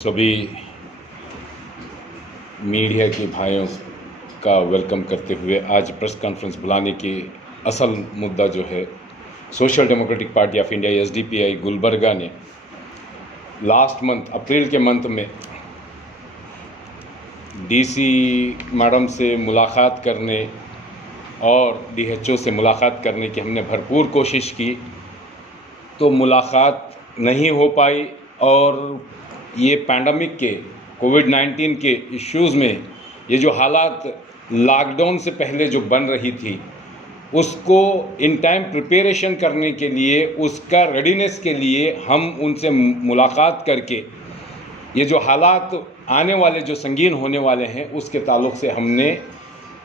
सभी मीडिया के भाइयों का वेलकम करते हुए आज प्रेस कॉन्फ्रेंस बुलाने की असल मुद्दा जो है, social democratic party of India SDPI Gulbarga ने लास्ट मंथ अप्रैल के मंथ में डीसी मैडम से मुलाकात करने और डीएचओ से मुलाकात करने की हमने भरपूर कोशिश की, तो मुलाकात नहीं हो पाई। और ये पैंडमिक के कोविड-19 के इश्यूज़ में ये जो हालात लॉकडाउन से पहले जो बन रही थी, उसको इन टाइम प्रिपरेशन करने के लिए, उसका रेडीनेस के लिए हम उनसे मुलाकात करके ये जो हालात आने वाले जो संगीन होने वाले हैं, उसके ताल्लुक़ से हमने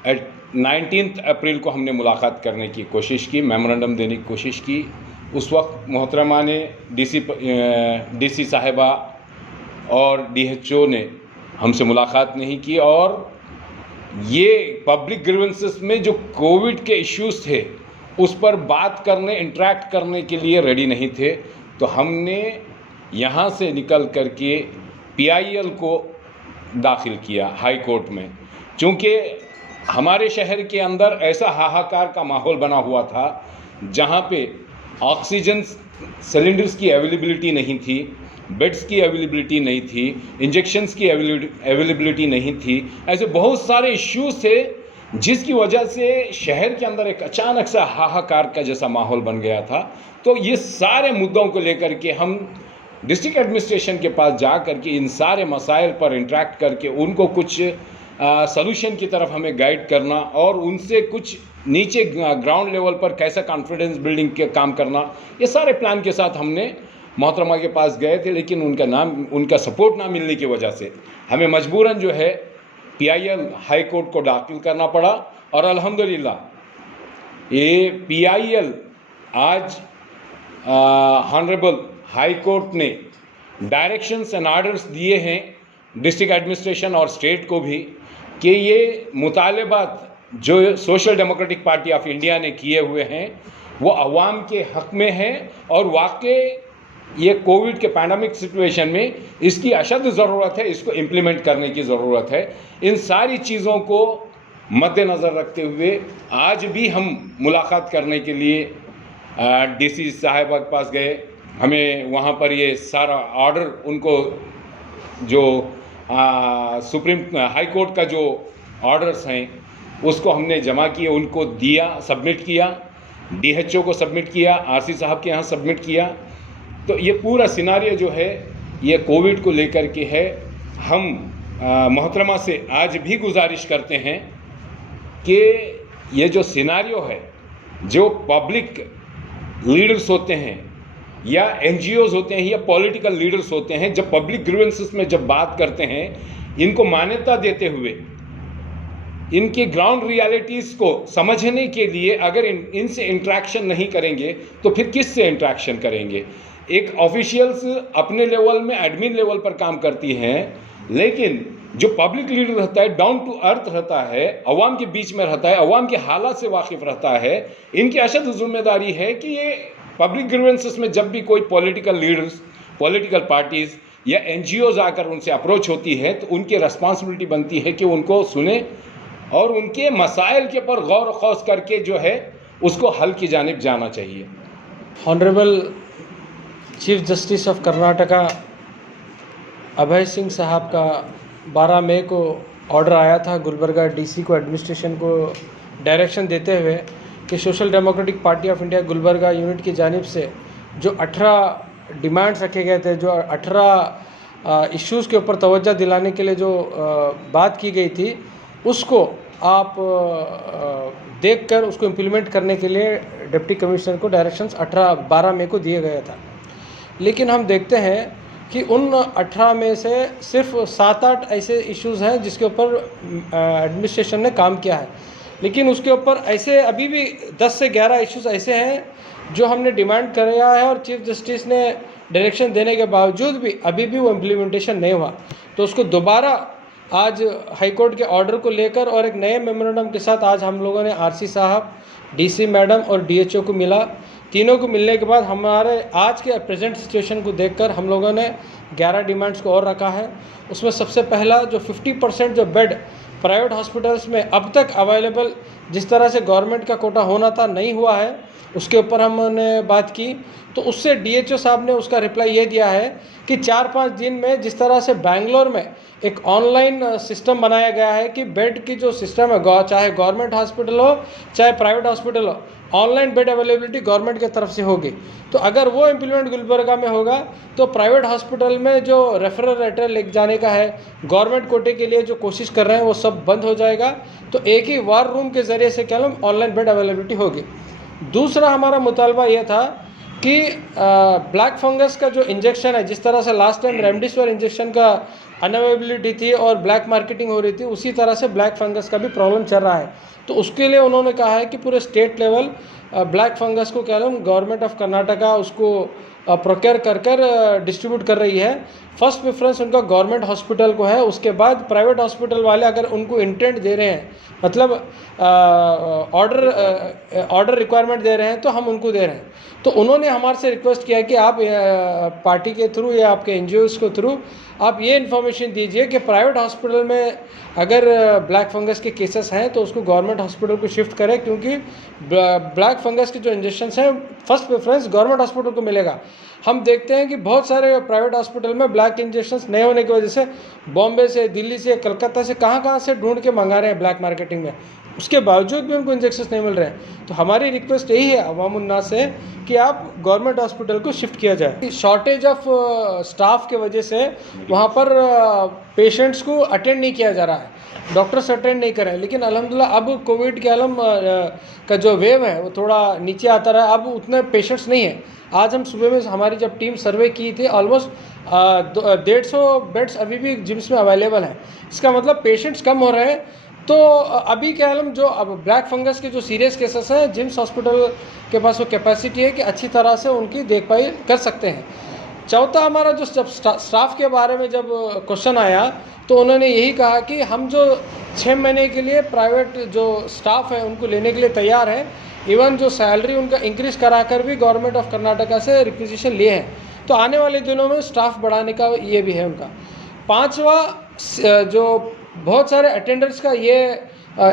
19 अप्रैल को हमने मुलाकात करने की कोशिश की, मेमोरेंडम देने की कोशिश की। उस वक्त मोहतरमा ने डीसी साहिबा और डीएचओ ने हमसे मुलाकात नहीं की, और ये पब्लिक ग्रीवेंसेस में जो कोविड के इश्यूज़ थे उस पर बात करने, इंटरेक्ट करने के लिए रेडी नहीं थे। तो हमने यहाँ से निकल कर के पीआईएल को दाखिल किया हाई कोर्ट में, चूँकि हमारे शहर के अंदर ऐसा हाहाकार का माहौल बना हुआ था जहाँ पे ऑक्सीजन सिलेंडर्स की अवेलेबिलिटी नहीं थी, बेड्स की अवेलेबिलिटी नहीं थी, इंजेक्शन्स की अवेलेबिलिटी नहीं थी। ऐसे बहुत सारे इश्यूज़ थे जिसकी वजह से शहर के अंदर एक अचानक सा हाहाकार का जैसा माहौल बन गया था। तो ये सारे मुद्दों को लेकर के हम डिस्ट्रिक्ट एडमिनिस्ट्रेशन के पास जा कर के इन सारे मसाइल पर इंटरेक्ट करके उनको कुछ सॉल्यूशन की तरफ हमें गाइड करना और उनसे कुछ नीचे ग्राउंड लेवल पर कैसा कॉन्फिडेंस बिल्डिंग के काम करना, ये सारे प्लान के साथ हमने मोहतरमा के पास गए थे। लेकिन उनका सपोर्ट ना मिलने की वजह से हमें मजबूरन जो है पीआईएल हाई कोर्ट को दाखिल करना पड़ा। और अल्हम्दुलिल्लाह ये पीआईएल आज ऑनरेबल हाई कोर्ट ने डायरेक्शंस एंड आर्डर्स दिए हैं डिस्ट्रिक्ट एडमिनिस्ट्रेशन और स्टेट को भी कि ये मुतालबात जो social democratic party of India ने किए हुए हैं वो अवाम के हक़ में हैं, और वाकई ये कोविड के पैंडमिक सिचुएशन में इसकी अशद ज़रूरत है, इसको इम्प्लीमेंट करने की ज़रूरत है। इन सारी चीज़ों को मद्देनज़र रखते हुए आज भी हम मुलाकात करने के लिए डीसी साहिबा के पास गए। हमें वहाँ पर ये सारा ऑर्डर उनको जो सुप्रीम हाई कोर्ट का जो ऑर्डर्स हैं उसको हमने जमा किए, उनको दिया, सबमिट किया, डीएचओ को सबमिट किया, आरसी साहब के यहाँ सबमिट किया। तो ये पूरा सिनारियो जो है ये कोविड को लेकर के है। हम मोहतरमा से आज भी गुजारिश करते हैं कि ये जो सिनारियो है, जो पब्लिक लीडर्स होते हैं या एनजीओज़ होते हैं या पॉलिटिकल लीडर्स होते हैं, जब पब्लिक ग्रीवेंसेस में जब बात करते हैं, इनको मान्यता देते हुए इनके ग्राउंड रियलिटीज़ को समझने के लिए अगर इनसे इंटरेक्शन नहीं करेंगे तो फिर किस से इंटरेक्शन करेंगे। एक ऑफिशियल्स अपने लेवल में एडमिन लेवल पर काम करती हैं, लेकिन जो पब्लिक लीडर रहता है डाउन टू अर्थ रहता है, अवाम के बीच में रहता है, अवाम के हालात से वाकिफ़ रहता है, इनकी अशद जिम्मेदारी है कि ये पब्लिक ग्रीवेंसेस में जब भी कोई पॉलिटिकल लीडर्स, पॉलिटिकल पार्टीज़ या एनजीओज़ आकर उनसे अप्रोच होती है तो उनकी रिस्पॉन्सिबिलिटी बनती है कि उनको सुने और उनके मसाइल के ऊपर गौर ख़ौस करके जो है उसको हल की जानिब जाना चाहिए। Honourable chief justice of Karnataka Abhay Singh साहब का 12 मई को ऑर्डर आया था गुलबर्गा डीसी को, एडमिनिस्ट्रेशन को डायरेक्शन देते हुए कि social democratic party of India Gulbarga unit की जानिब से जो 18 डिमांड्स रखे गए थे, जो 18 इश्यूज़ के ऊपर तवज्जो दिलाने के लिए जो बात की गई थी, उसको आप देखकर उसको इम्प्लीमेंट करने के लिए डिप्टी कमिश्नर को डायरेक्शंस 12 मई को दिए गया था। लेकिन हम देखते हैं कि उन 18 में से सिर्फ 7-8 ऐसे इश्यूज़ हैं जिसके ऊपर एडमिनिस्ट्रेशन ने काम किया है, लेकिन उसके ऊपर ऐसे अभी भी 10 से 11 इश्यूज़ ऐसे हैं जो हमने डिमांड किया है और चीफ जस्टिस ने डायरेक्शन देने के बावजूद भी अभी भी वो इम्प्लीमेंटेशन नहीं हुआ। तो उसको दोबारा आज हाई कोर्ट के ऑर्डर को लेकर और एक नए मेमोरेंडम के साथ आज हम लोगों ने आरसी साहब, डीसी मैडम और डीएचओ को मिला तीनों को मिलने के बाद हमारे आज के प्रेजेंट सिचुएशन को देखकर हम लोगों ने 11 डिमांड्स को और रखा है। उसमें सबसे पहला जो 50% जो बेड प्राइवेट हॉस्पिटल्स में अब तक अवेलेबल जिस तरह से गवर्नमेंट का कोटा होना था नहीं हुआ है, उसके ऊपर हमने बात की। तो उससे डीएचओ साहब ने उसका रिप्लाई ये दिया है कि 4-5 दिन में जिस तरह से बेंगलोर में एक ऑनलाइन सिस्टम बनाया गया है कि बेड की जो सिस्टम है, चाहे गवर्नमेंट हॉस्पिटल हो चाहे प्राइवेट हॉस्पिटल हो, ऑनलाइन बेड अवेलेबिलिटी गवर्नमेंट की तरफ से होगी। तो अगर वो इम्प्लीमेंट गुलबर्गा में होगा तो प्राइवेट हॉस्पिटल में जो रेफरल लेटर ले जाने का है गवर्नमेंट कोटे के लिए जो कोशिश कर रहे हैं वो सब बंद हो जाएगा। तो एक ही वार रूम के ज़रिए से क्या ऑनलाइन बेड अवेलेबिलिटी होगी। दूसरा हमारा मुतालबा ये था कि ब्लैक फंगस का जो इंजेक्शन है, जिस तरह से लास्ट टाइम रेमडेसिविर इंजेक्शन का अनअवेलेबिलिटी थी और ब्लैक मार्केटिंग हो रही थी, उसी तरह से ब्लैक फंगस का भी प्रॉब्लम चल रहा है। तो उसके लिए उन्होंने कहा है कि पूरे स्टेट लेवल ब्लैक फंगस को क्या गवर्नमेंट ऑफ कर्नाटका उसको प्रोक्योर कर डिस्ट्रीब्यूट कर रही है। फर्स्ट प्रेफरेंस उनका गवर्नमेंट हॉस्पिटल को है, उसके बाद प्राइवेट हॉस्पिटल वाले अगर उनको इंटेंट दे रहे हैं, मतलब ऑर्डर रिक्वायरमेंट दे रहे हैं तो हम उनको दे रहे हैं। तो उन्होंने हमारे से रिक्वेस्ट किया कि आप पार्टी के थ्रू या आपके एनजीओज़ के थ्रू आप ये इन्फॉर्मेशन दीजिए कि प्राइवेट हॉस्पिटल में अगर ब्लैक फंगस के केसेस हैं तो उसको गवर्नमेंट हॉस्पिटल को शिफ्ट करें, क्योंकि ब्लैक फंगस के जो इंजेक्शंस हैं फर्स्ट प्रेफरेंस गवर्नमेंट हॉस्पिटल को मिलेगा। हम देखते हैं कि बहुत सारे प्राइवेट हॉस्पिटल में ब्लैक इंजेक्शंस नहीं होने की वजह से बॉम्बे से, दिल्ली से, कलकत्ता से कहाँ से ढूंढ के मंगा रहे हैं ब्लैक मार्केटिंग में, उसके बावजूद भी उनको इंजेक्शंस नहीं मिल रहे हैं। तो हमारी रिक्वेस्ट यही है अवामुन्नास से कि आप गवर्नमेंट हॉस्पिटल को शिफ्ट किया जाए। शॉर्टेज ऑफ स्टाफ के वजह से वहाँ पर पेशेंट्स को अटेंड नहीं किया जा रहा है, डॉक्टर्स अटेंड नहीं कर रहे हैं। लेकिन अल्हम्दुलिल्लाह अब कोविड के आलम का जो वेव है वो थोड़ा नीचे आता रहा, अब उतने पेशेंट्स नहीं हैं। आज हम सुबह में हमारी जब टीम सर्वे की थी ऑलमोस्ट 150 बेड्स अभी भी जिम्स में अवेलेबल हैं। इसका मतलब पेशेंट्स कम हो रहे हैं। तो अभी क्या आलम जो अब ब्लैक फंगस के जो सीरियस केसेस हैं, जिम्स हॉस्पिटल के पास वो कैपेसिटी है कि अच्छी तरह से उनकी देखभाल कर सकते हैं। चौथा हमारा जो स्टाफ के बारे में जब क्वेश्चन आया तो उन्होंने यही कहा कि हम जो 6 महीने के लिए प्राइवेट जो स्टाफ है उनको लेने के लिए तैयार हैं, इवन जो सैलरी उनका इंक्रीज़ कराकर भी गवर्नमेंट ऑफ कर्नाटका से रिक्विजिशन लिए हैं। तो आने वाले दिनों में स्टाफ बढ़ाने का ये भी है उनका। पांचवा, जो बहुत सारे अटेंडर्स का ये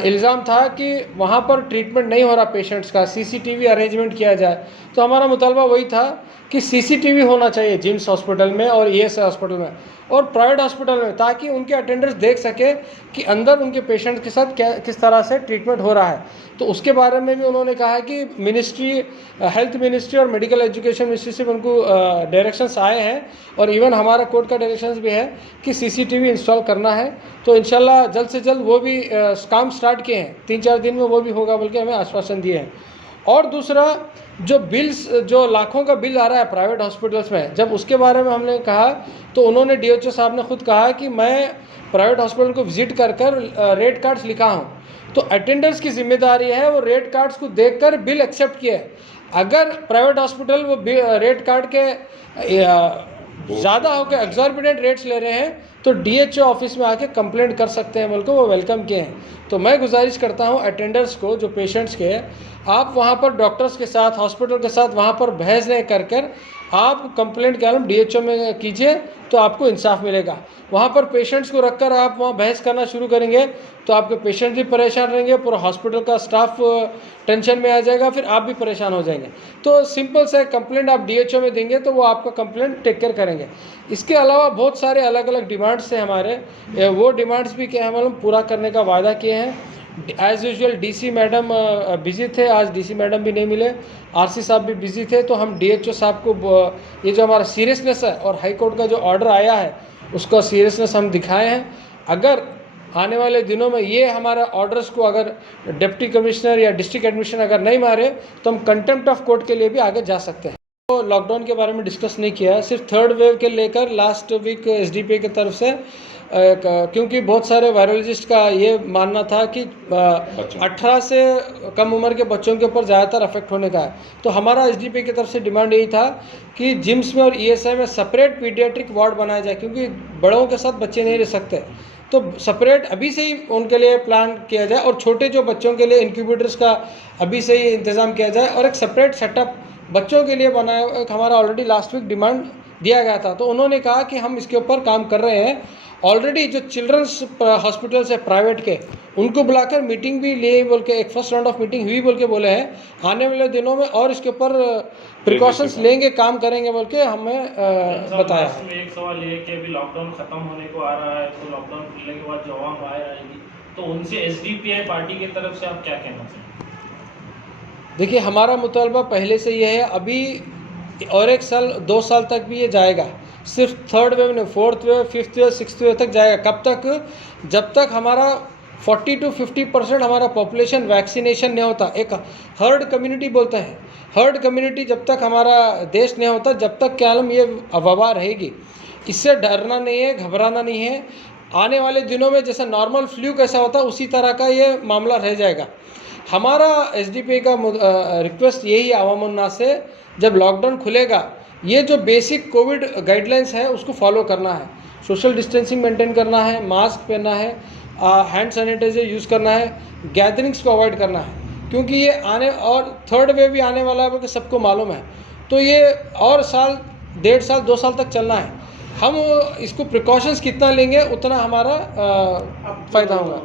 इल्ज़ाम था कि वहाँ पर ट्रीटमेंट नहीं हो रहा पेशेंट्स का, सीसीटीवी अरेंजमेंट किया जाए। तो हमारा मुतालबा वही था कि सीसीटीवी होना चाहिए जिम्स हॉस्पिटल में और ईएसआई हॉस्पिटल में और प्राइवेट हॉस्पिटल में, ताकि उनके अटेंडर्स देख सके कि अंदर उनके पेशेंट्स के साथ किस तरह से ट्रीटमेंट हो रहा है। तो उसके बारे में भी उन्होंने कहा कि मिनिस्ट्री, हेल्थ मिनिस्ट्री और मेडिकल एजुकेशन मिनिस्ट्री से उनको डायरेक्शंस आए हैं और इवन हमारा कोर्ट का डायरेक्शंस भी है कि सीसीटीवी इंस्टॉल करना है। तो इंशाल्लाह जल्द से जल्द वो भी काम स्टार्ट किए हैं, 3-4 दिन में वो भी होगा बल्कि हमें आश्वासन दिए हैं। और दूसरा, जो बिल्स, जो लाखों का बिल आ रहा है प्राइवेट हॉस्पिटल्स में, जब उसके बारे में हमने कहा तो उन्होंने डीएचओ साहब ने खुद कहा कि मैं प्राइवेट हॉस्पिटल को विजिट कर रेट कार्ड्स लिखा हूँ। तो अटेंडर्स की जिम्मेदारी है वो रेट कार्ड्स को देखकर बिल एक्सेप्ट किए। अगर प्राइवेट हॉस्पिटल वो रेट कार्ड के ज़्यादा होकर एग्जॉर्बिडेंट रेट्स ले रहे हैं तो डीएचओ ऑफिस में आके कंप्लेंट कर सकते हैं, बल्कि वो वेलकम किए हैं। तो मैं गुजारिश करता हूँ अटेंडर्स को, जो पेशेंट्स के, आप वहाँ पर डॉक्टर्स के साथ, हॉस्पिटल के साथ वहाँ पर बहस नहीं कर आप कंप्लेंट क्या डीएचओ में कीजिए तो आपको इंसाफ मिलेगा। वहाँ पर पेशेंट्स को रखकर आप वहाँ बहस करना शुरू करेंगे तो आपके पेशेंट भी परेशान रहेंगे, पूरा हॉस्पिटल का स्टाफ टेंशन में आ जाएगा, फिर आप भी परेशान हो जाएंगे। तो सिंपल से कंप्लेंट आप डीएचओ में देंगे तो वो आपका कंप्लेंट टेक केयर करेंगे। इसके अलावा बहुत सारे अलग अलग डिमांड्स थे हमारे, वो डिमांड्स भी क्या हम पूरा करने का वादा किए हैं। As usual DC madam busy थे, आज डीसी मैडम भी नहीं मिले, आरसी साहब भी बिजी थे। तो हम डीएचओ साहब को ये जो हमारा सीरियसनेस है और हाई कोर्ट का जो ऑर्डर आया है उसका सीरियसनेस हम दिखाए हैं। अगर आने वाले दिनों में ये हमारा ऑर्डर्स को अगर डिप्टी कमिश्नर या डिस्ट्रिक्ट एडमिशन अगर नहीं मारे तो हम कंटेम्प्ट ऑफ कोर्ट के लिए भी आगे जा सकते हैं। तो लॉकडाउन के बारे में डिस्कस नहीं किया है, सिर्फ थर्ड वेव के लेकर लास्ट वीक एसडीपीए की तरफ से, क्योंकि बहुत सारे वायरोलॉजिस्ट का ये मानना था कि 18 से कम उम्र के बच्चों के ऊपर ज़्यादातर अफेक्ट होने का है। तो हमारा एसडीपीए की तरफ से डिमांड यही था कि जिम्स में और ईएसआई में सेपरेट पीडियाट्रिक वार्ड बनाया जाए, क्योंकि बड़ों के साथ बच्चे नहीं रह सकते। तो सेपरेट अभी से ही उनके लिए प्लान किया जाए और छोटे जो बच्चों के लिए इंक्यूबेटर्स का अभी से ही इंतज़ाम किया जाए और एक सेपरेट सेटअप बच्चों के लिए बनाया एक हमारा ऑलरेडी लास्ट वीक डिमांड दिया गया था, तो उन्होंने कहा कि हम इसके ऊपर काम कर रहे हैं। ऑलरेडी जो चिल्ड्रंस हॉस्पिटल्स है प्राइवेट के, उनको बुलाकर मीटिंग भी लिए बोल के, एक फर्स्ट राउंड ऑफ मीटिंग हुई बोल के बोले हैं। आने वाले दिनों में और इसके ऊपर प्रिकॉशंस लेंगे, काम करेंगे बोल के हमें बताया। लास्ट में एक सवाल ये है कि अभी लॉकडाउन खत्म होने को आ रहा है, तो लॉकडाउन खुलने के बाद जो आवाम बाहर आएगी, तो उनसे एसडीपीआई पार्टी की तरफ से आप क्या कहना चाहेंगे? देखिए, हमारा मुतालबा पहले से ये है, अभी और 1 साल 2 साल तक भी ये जाएगा, सिर्फ थर्ड वेव नहीं, fourth wave, fifth wave, sixth wave तक जाएगा। कब तक? जब तक हमारा 40 to 50% हमारा पॉपुलेशन वैक्सीनेशन नहीं होता। एक हर्ड कम्युनिटी बोलते हैं, हर्ड कम्युनिटी जब तक हमारा देश नहीं होता, जब तक क्या नाम ये वबा रहेगी। इससे डरना नहीं है, घबराना नहीं है। आने वाले दिनों में जैसा नॉर्मल फ्लू कैसा होता है, उसी तरह का ये मामला रह जाएगा। हमारा एसडीपीआई का रिक्वेस्ट यही आवाम उन्नास से, जब लॉकडाउन खुलेगा, ये जो बेसिक कोविड गाइडलाइंस है उसको फॉलो करना है। सोशल डिस्टेंसिंग मेंटेन करना है, मास्क पहनना है, हैंड सैनिटाइजर यूज़ करना है, गैदरिंग्स को अवॉइड करना है, क्योंकि ये आने और थर्ड वेव भी आने वाला है क्योंकि सबको मालूम है। तो ये और साल, 1.5 साल, 2 साल तक चलना है। हम इसको प्रिकॉशंस कितना लेंगे उतना हमारा फ़ायदा होगा।